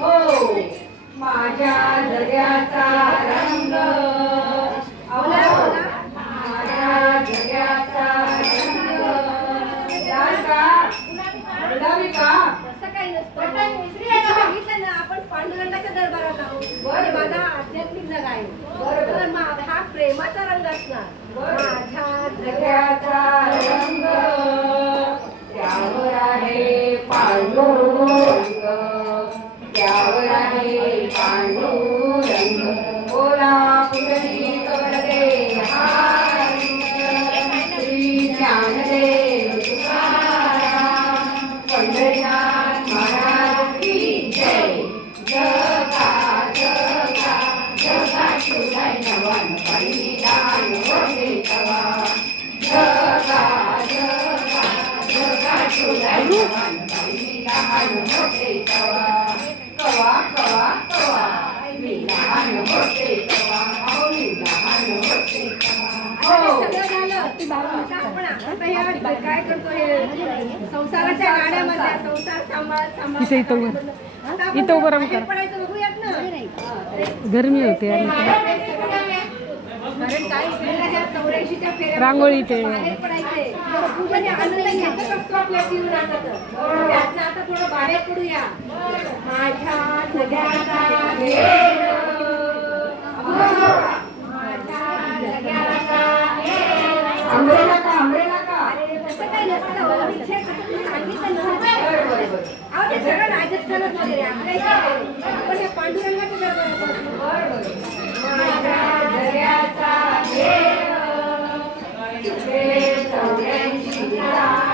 हो माझ्या रंग. माझ्या रंग. गुलाबी का तसं काही नसतं. सांगितलं ना आपण पांडुरंगाच्या दरबारात आहोत. बरं. माझा आध्यात्मिक जग आहे. हा प्रेमाचा रंग असणार. माझ्या जग्याचा शिवराय नवन परिधान होते तवा जगा जगा जगा शिवराय नवन परिधान होते तवा कवा कवा कवा मी लहान होते तवा अहो मी लहान होते तवा आता हो हे सगळं झालं आता आपण आता ह्या काय करतो हे संसाराच्या गाड्यामध्ये संसार सांभाळत सांभाळत इथं- इथं उभं. आता आपण इथं उभं राहून बाहेर करा. पडायचं बघूयात ना गरमी होते रांगोळी ते. बाहेर राजस्थानात वगैरे आपल्या इथे आपण हे पांडुरंगाच्या तिथे चौऱ्याऐंशीचा